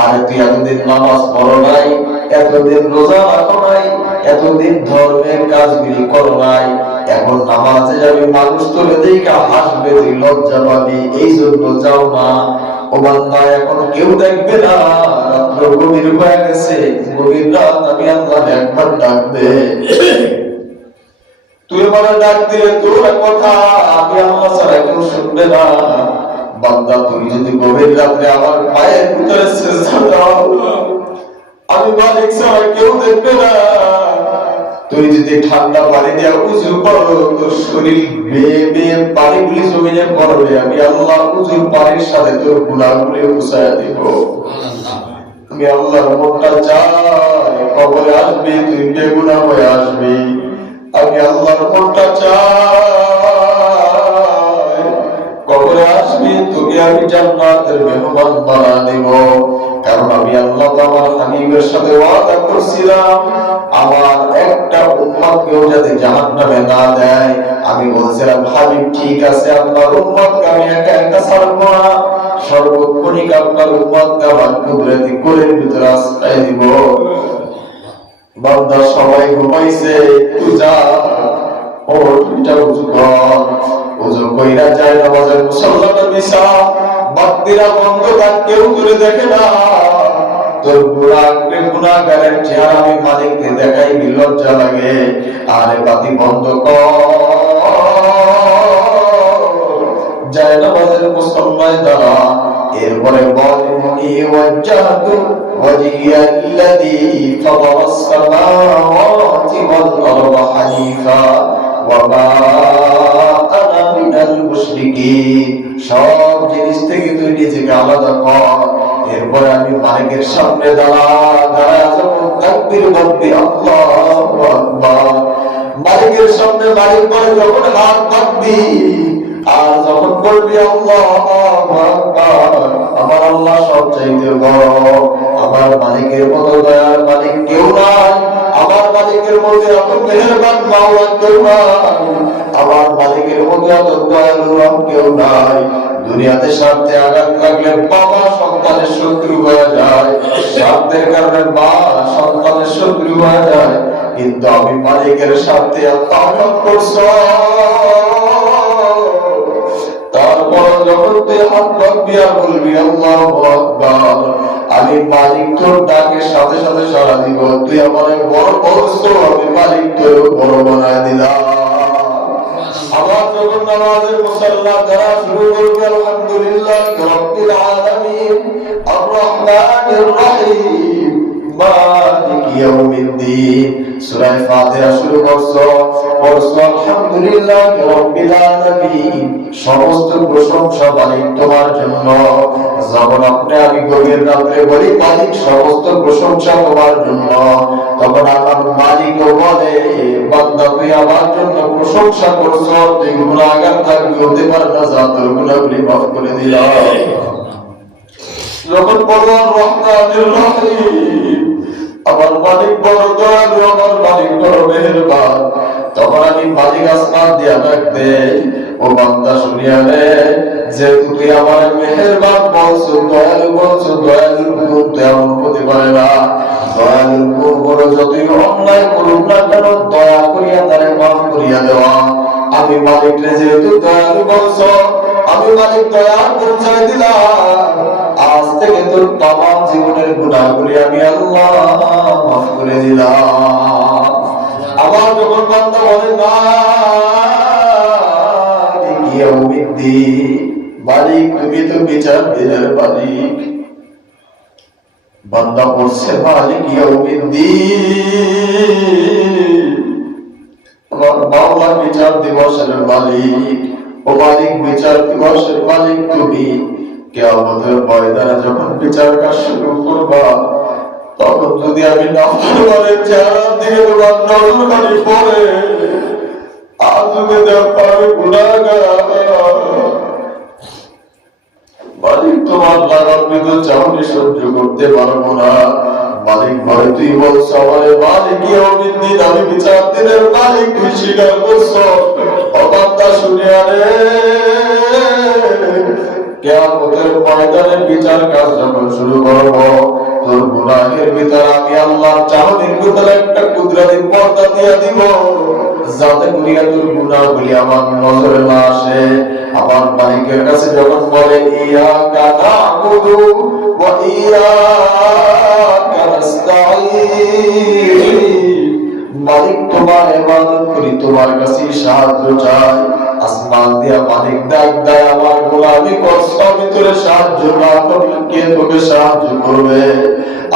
আর তুই এতদিন নামাজ পড়ো নাই, এতদিন রোজা রাখো নাই, এতদিন ধর্মের কাজগুলি করো নাই, এখন নামাজে যাবি, মানুষ তোকে দেখে হাসবে, তুই লজ্জা পাবি, এই জন্য যাও না। ও বান্দা, এখন কেউ দেখবে না, রাত্র গভীর হয়ে গেছে, গভীর রাত, আমি আল্লাহ একবার ডাক দে। তুই আমার ডাক দিলে তোর কথা আমি আল্লাহ ছাড়া কেউ শুনবে না। বান্দা, তুমি যদি গভীর রাত্রে আমার পায়ের ভিতরে সিজদা দাও, আমি মালিক ছাড়া কেউ দেখবে না। তুই যদি ঠান্ডা পানি দিয়ে উযু করো, তোর শরীর বেয়ে বেয়ে পানিগুলি জমিনে পড়বে, আমি আল্লাহ উযুর পানির সাথে তোর গুনাহগুলি মুছায়া দিব। আমি আল্লাহর মনটা চাই, কবরে আসবি তুই বেগুনাহ হয়ে আসবি। আমি আল্লাহর মনটা চাই, কবরে আসবি তোকে আমি জান্নাতের মেহমান বানিয়ে দেব। কারণ আমি আল্লাহ আমার হাবিবের সাথে ওয়াদা করছিলাম, আমার একটা উম্মতকেও যাতে জাহান্নামে না দেয়। আমি বলছিলাম, হাবিব ঠিক আছে, আপনার উম্মতকে আমি একা একা ছাড়বো না, সর্বক্ষণিক আপনার উম্মতকে আমার কুদরতি কোলের ভিতরে আশ্রয় দিব। বান্দা, সবাই ঘুমাইছে, তুই যা, ওটা উযু কর, উযু কইরা যায় নামাজের মুসল্লাটা বিছা, বাতিরা বন্ধ থাক, কেউ করে দেখে না। তোর গুনাহগারের চেহারা আমি মালিককে দেখাই, লজ্জা লাগে। আরে বাতি বন্ধ কর, যায় নামাজের মুসল্লায় দাঁড়া, এরপরে বল, ইন্নী ওয়াজ্জাহতু ওয়াজহিয়া লিল্লাযী ফাতারাস সামাওয়াতি ওয়াল আরদা হানিফা ওয়া মা আনা মিনাল মুশরিকিন। সব জিনিস থেকে তুই নিজেকে আলাদা কর, এরপরে আমি মালিকের সামনে দাঁড়ায় যখন তাকবীর বলবি, আল্লাহু আকবার, মালিকের সামনে মালিক বলে যখন হাত পাতবি, আর যখন বলবি আল্লাহু আকবার, আমার আল্লাহ সবচাইতে বড়, আমার মালিকের মতো দয়ার মালিক কেউ নাই, আমার মালিকের মতো এত মেহেরবান মাওলা কেউ নাই, আমার মালিকের মতো এত দয়ালু কেউ নাই। দুনিয়াতে স্বার্থে আঘাত লাগলে বাবা সন্তানের শত্রু হয়ে যায়, স্বার্থের কারণে মা সন্তানের শত্রু হয়ে যায়, কিন্তু আমি মালিকের স্বার্থে আঘাত করছ, তারপর যখন তুই হাত রাখবি আর বলবি আল্লাহু আকবার, আমি মালিক তোর ডাকের সাথে সাথে সাড়া দিব। তুই আমার বড় বলছ, আমি মালিক তোর বড় বানায় দিলাম। আবার যখন নামাজের মুসাল্লা দ্বারা শুরু করবি, আলহামদুলিল্লাহি রাব্বিল আলামিন আর রহমানির রহিম মালিকি ইয়াউমিদ্দিন, সূরা ফাতিহা শুরু করছো, আলহামদুলিল্লাহি রাব্বিল আলামিন, সমস্ত প্রশংসা মালিক তোমার জন্য। যখন আমি গভীর রাত্রে বলি মালিক সমস্ত প্রশংসা তোমার জন্য, তখন আমার মালিকও বলে, বান্দা তুই আমার জন্য প্রশংসা করছো, তুই গুনাহগার থাকবি, হতে পারে না যা তোর গুনাহগুলি মাফ করে দিলাম। যখন বলো রহমানির রহিম, আমার মালিক বড় দয়ালু, আমার মালিক বড় মেহেরবান, তখন আমি মালিক আসমান দিয়া ডাক দেই, ও বান্দা শুনিয়া রে, যে তুই আমার মেহেরবান বলছো, দয়ালু বলছো, দয়ালুর গুণ তো এমন হতে পারে না। দয়ালুর গুণ বড়, যতই অন্যায় করুক না কেন, দয়া করিয়া তারে মাফ করিয়া দেওয়া। আমি মালিক রে যেহেতু দয়ালু বলছো, আমি মালিক দয়ার পরিচয় দিলাম, আজ থেকে তোর তামাম জীবনের গুনাহগুলি আমি আল্লাহ মাফ করে দিলাম। আবার যখন বান্দা বলে মালিক ইয়াউমিদ্দিন, মালিক তুমি তো বিচার দিনের মালিক, বান্দা বলছে মালিক ইয়াউমিদ্দিন, আমার মাওলা বিচার দিবসের মালিক, ও মালিক বিচার দিবসের মালিক তুমি। কিয়ামতের ময়দানে যখন বিচার কাজ শুরু করবা, তখন যদি আমি নাফরমানের চেহারার দিকে তোমার নজর খালি পড়ে, আর যদি দেখো আমি গুনাহগার, মালিক তোমার লাগামকৃত চাহনি সহ্য করতে পারবো না। মালিক বলে, তুই বলছো আমারে মালিক ইয়াউমিদ্দিন, আমি বিচার দিনের মালিক, তুই স্বীকার করছো। অবান্দা শুনিয়া রে, কিয়ামতের ময়দানে বিচার কাজ যখন শুরু করবো, ভিতরে আমি আল্লাহর চাহনির ভিতরে একটা কুদরতি পর্দা দিয়ে দিব, যাতে দুনিয়ার গুনাহগুলি আমার নজরে না আসে। আমার মালিকের কাছে যখন বলে ইয়াকা না'বুদু ওয়া ইয়াকা নাস্তাঈন, মালিক তোমার ইবাদত করি, তোমার কাছে সাহায্য চাই। আসমান দিয়া মালিক ডাক দেয়, আমার গোলামি করছ, আমি তোর সাহায্য না করলে কে তোকে সাহায্য করবে?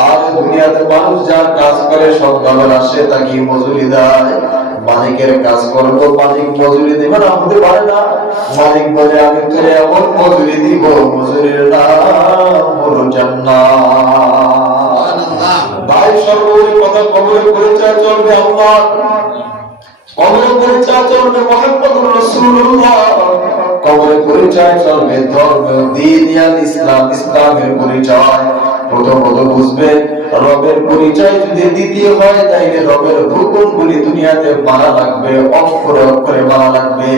আর দুনিয়াতে মানুষ যার কাজ করে সন্ধ্যাবেলা সে তাকে মজুরি দেয়। মালিকের কাজ করবো, মালিক মজুরি দিবে না, হতে পারে না। মালিক বলে আমি তোর এমন মজুরি দিব, মজুরির নাম হলো জান্নাত। ভাই সর্বোপরি কথা, কবরের পরিচয় চলবে আল্লাহ, কবরের পরিচয় চলবে মুহাম্মদুর রাসূলুল্লাহ, কবরের পরিচয় চলবে ধর্ম, দ্বীন ইয়াল ইসলাম, ইসলামের পরিচয়। প্রথমত বুঝবে রবের পরিচয় যদি দ্বিতীয় হয়, তাইলে রবের হুকুমগুলি দুনিয়াতে মানা লাগবে, অক্ষরে অক্ষরে মানা লাগবে।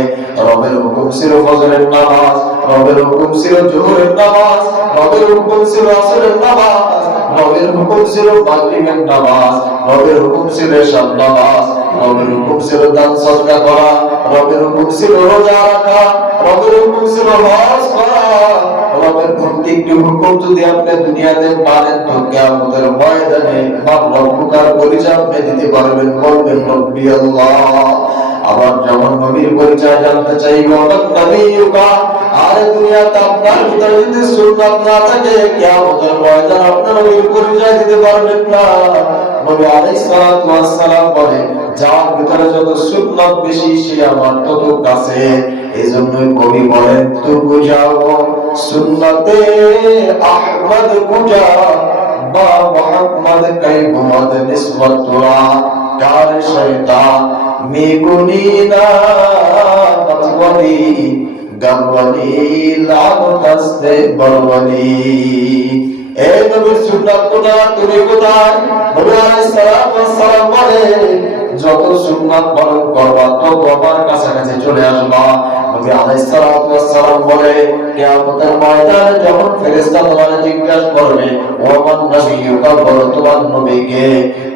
রবের হুকুম ছিল ফজরের নামাজ, রবের হুকুম ছিল জোহরের নামাজ, রবের হুকুম ছিল আসরের নামাজ, রবের হুকুম ছিল মাগরিবের নামাজ, রবের হুকুম ছিল এশার নামাজ, রবের হুকুম ছিল দান সদকা করা, রবের হুকুম ছিল রোজা রাখা, রবের হুকুম ছিল হজ করা। রবের প্রত্যেকটি হুকুম যদি আপনি দুনিয়াতে মানেন, তো কিয়ামতের ময়দানে রব্বুকার পরিচয় আপনি দিতে পারবেন, বলবেন রব্বি আল্লাহ। আবার যেমন নবীর পরিচয় জানতে চাইবো, নবীকা, আর দুনিয়াতে আপনার ভিতরে যদি সুন্নাত না থাকে, কিয়ামতের ময়দানে আপনার নবীর পরিচয় দিতে পারবেন না। নবী আলাইহিস সালাতু ওয়াস সালাম বলে, যার ভিতরে যত সুন্নাত বেশি সে আমার তত কাছে। এজন্যই কবি বলেন, তু যাও সুন্নতে আহমদ কুজা বা মুহাম্মদ কাই মুহাম্মদ নিসবত তোরা কার শয়তান মেগুনিনা মতওয়ালি গাওয়ালি লামতাসতে বরওয়ালি। এই নবীর সুন্নাত কোথায়, তুমি কোথায়? নবী আলাইহিস সালাম বলে, যত সুন্নাত পালন করবা তত আমার কাছাকাছি চলে আসবা। নবী আলাইহিস সালাম বলে, কিয়ামতের ময়দানে যখন ফেরেশতা তোমাকে জিজ্ঞাসা করবে, ও আমার নবীকা, বলো তোমার নবী কে?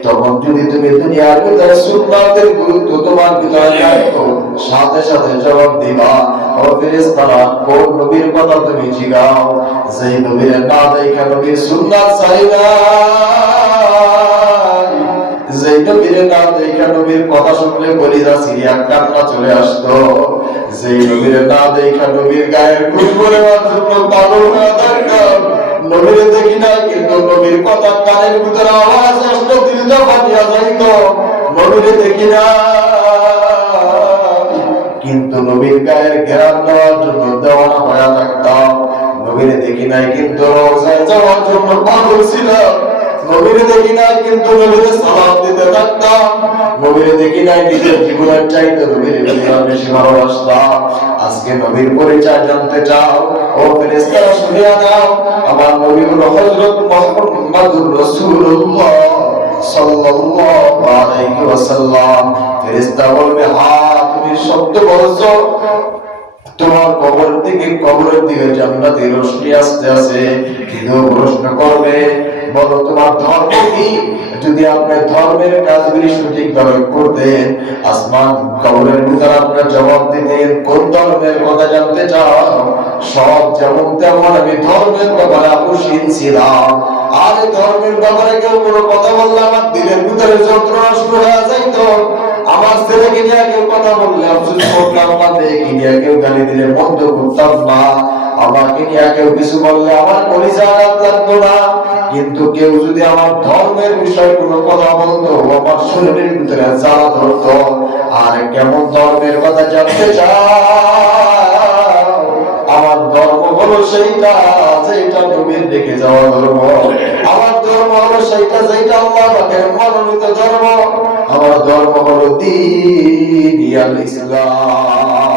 তখন যদি তুমি দুনিয়ার ভিতরে সুন্নাতের গুরুত্ব তোমার ভিতরে রাখো, সাথে সাথে জবাব দিবা, ও ফেরেশতারা, কোন নবীর কথা তুমি জিগাও? যেই নবীর না দেখা নবীর সুন্নাত চাই না, যেই নবীর না দেখা নবীর কথা শুনলে কলিজা সিরিয়া কান্না চলে আসতো, যেই নবীর না দেখা নবীর গায়ের খুন করে জন্য পাগল হওয়া দরকার। নবীর দেখি না, কিন্তু নবীর কথা কানের ভিতরে আওয়াজ আসতো, দিলটা ফাটিয়া যাইত। নবীর দেখি না, কিন্তু নবীর গায়ের ঘেরান নেওয়ার জন্য দেওয়ানা হয়ে থাকতাম। নবীর দেখি নাই, কিন্তু রওজায় যাওয়ার জন্য পাগল ছিলাম। নবীর দেখি নাই, কিন্তু নবীর সালাম দিতে থাকতাম। নবীর দেখি নাই, নিজের জীবনের চাইতে নবীর বেশি ভালোবাসতাম। আজকে নবীর পরিচয় জানতে চাও? ও ফেরেশতারা শুনিয়া দাও, আমার নবী হলো হযরত মুহাম্মদুর রাসূলুল্লাহ সাল্লাল্লাহু আলাইহি ওয়াসাল্লাম। ফেরেশতা বলবে, হ্যাঁ তুমি সত্য বলছো, তোমার কবরের দিকে জান্নাতের রোশনি আসতে আছে। কিন্তু প্রশ্ন করবে, বলো তোমার ধর্ম কি? যদি আপনি ধর্মের কাজগুলি সঠিকভাবে করতেন, আসমান কবরের ভিতরে আপনার জবাব দিতেন, কোন ধর্মের কথা জানতে চাও? সব যেমন তেমন আমি ধর্মের ব্যাপারে আপোষহীন ছিলাম। আর ধর্মের ব্যাপারে কেউ কোনো কথা বললে আমার দিলের ভিতরে যন্ত্রণা শুরু হয়ে যাইতো। আমার ছেলেকে নিয়ে কেউ কথা বললে আফসোস করতাম না, মেয়েকে নিয়ে কেউ গালি দিলে বন্ধ করতাম না, আমাকে নিয়ে কেউ কিছু বললে আমার কলিজা আঘাত লাগতো না। কিন্তু কেউ যদি আমার ধর্মের বিষয়ে কোনো কথা বলতো, আমার শরীরের ভিতরে জ্বালা ধরতো। আর কেমন ধর্মের কথা জানতে চাও? আমার ধর্ম হলো সেইটা যেটা নবীর রেখে যাওয়া ধর্ম। আমার ধর্ম হলো সেইটা যেটা আল্লাহ পাকের মনোনীত ধর্ম। আমার ধর্ম হলো দ্বীন ইসলাম।